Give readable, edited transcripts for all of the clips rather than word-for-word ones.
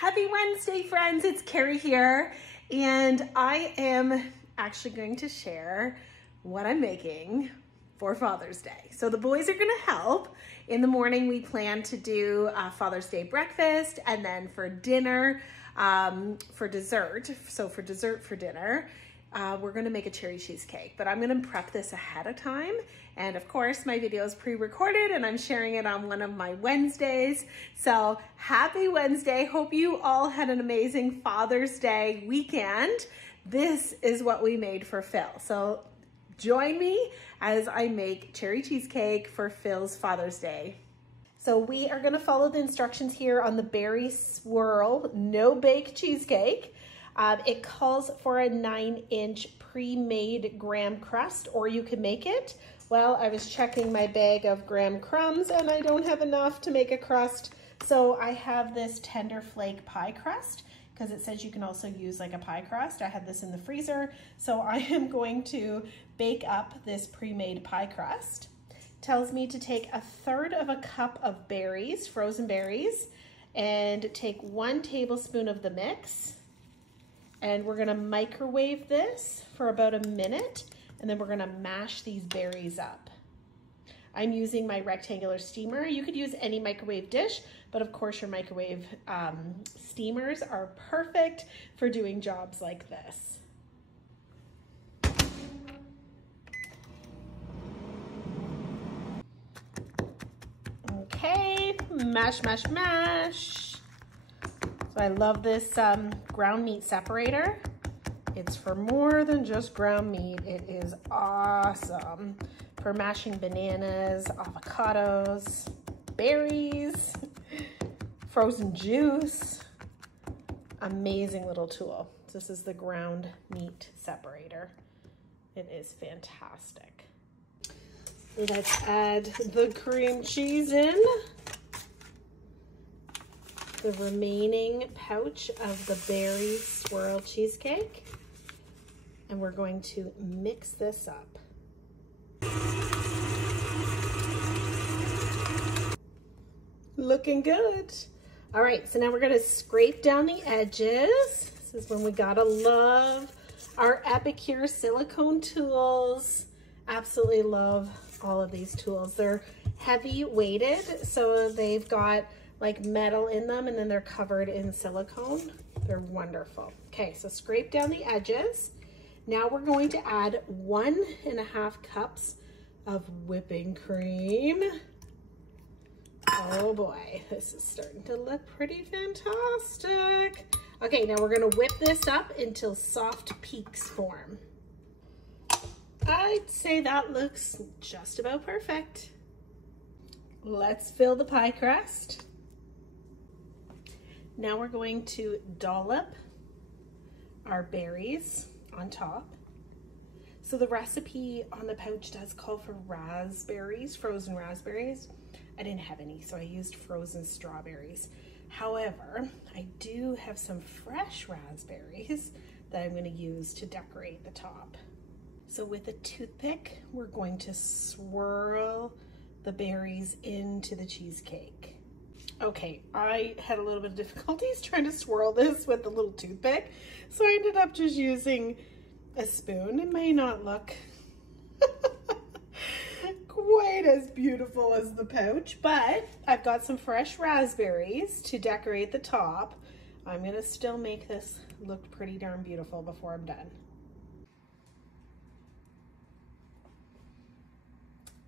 Happy Wednesday, friends. It's Carrie here, and I am actually going to share what I'm making for Father's Day. So the boys are gonna help. In the morning, we plan to do Father's Day breakfast, and then for dinner, for dessert, for dinner, we're gonna make a cherry cheesecake, but I'm gonna prep this ahead of time. And of course, my video is pre-recorded and I'm sharing it on one of my Wednesdays. So happy Wednesday. Hope you all had an amazing Father's Day weekend. This is what we made for Phil. So join me as I make cherry cheesecake for Phil's Father's Day. So we are gonna follow the instructions here on the Berry Swirl No Bake Cheesecake. It calls for a 9-inch pre-made graham crust, or you can make it. Well, I was checking my bag of graham crumbs and I don't have enough to make a crust. So I have this tender flake pie crust, because it says you can also use like a pie crust. I had this in the freezer. So I am going to bake up this pre-made pie crust. Tells me to take 1/3 cup of berries, frozen berries, and take 1 tablespoon of the mix. And we're gonna microwave this for about a minute, and then we're gonna mash these berries up. I'm using my rectangular steamer. You could use any microwave dish, but of course your microwave steamers are perfect for doing jobs like this. Okay, mash, mash, mash. So I love this ground meat separator. It's for more than just ground meat. It is awesome for mashing bananas, avocados, berries, frozen juice. Amazing little tool. This is the ground meat separator. It is fantastic. Let's add the cream cheese in. The remaining pouch of the Berry Swirl cheesecake. And we're going to mix this up. Looking good. All right, so now we're gonna scrape down the edges. This is when we gotta love our Epicure silicone tools. Absolutely love all of these tools. They're heavy weighted, so they've got like metal in them, and then they're covered in silicone. They're wonderful. Okay, so scrape down the edges. Now we're going to add 1.5 cups of whipping cream. Oh boy, this is starting to look pretty fantastic. Okay, now we're gonna whip this up until soft peaks form. I'd say that looks just about perfect. Let's fill the pie crust. Now we're going to dollop our berries on top. So the recipe on the pouch does call for raspberries, frozen raspberries. I didn't have any, so I used frozen strawberries. However, I do have some fresh raspberries that I'm gonna use to decorate the top. So with a toothpick, we're going to swirl the berries into the cheesecake. Okay, I had a little bit of difficulties trying to swirl this with the little toothpick, so I ended up just using a spoon. It may not look quite as beautiful as the pouch, but I've got some fresh raspberries to decorate the top. I'm gonna still make this look pretty darn beautiful before I'm done.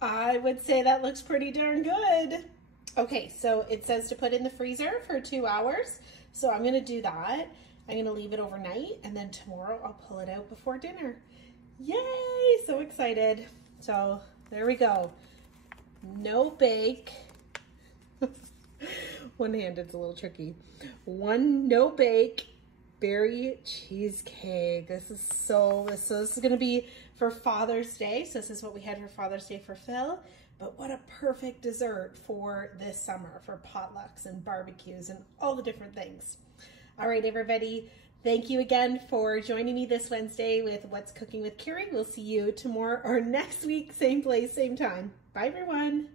I would say that looks pretty darn good. Okay, so it says to put in the freezer for 2 hours. So I'm gonna do that. I'm gonna leave it overnight, and then tomorrow I'll pull it out before dinner. Yay, so excited. So there we go. No bake. One-handed's a little tricky. No bake berry cheesecake. This is gonna be for Father's Day. So this is what we had for Father's Day for Phil. But what a perfect dessert for this summer, for potlucks and barbecues and all the different things. All right, everybody, thank you again for joining me this Wednesday with What's Cooking with Carrie. We'll see you tomorrow or next week, same place, same time. Bye, everyone.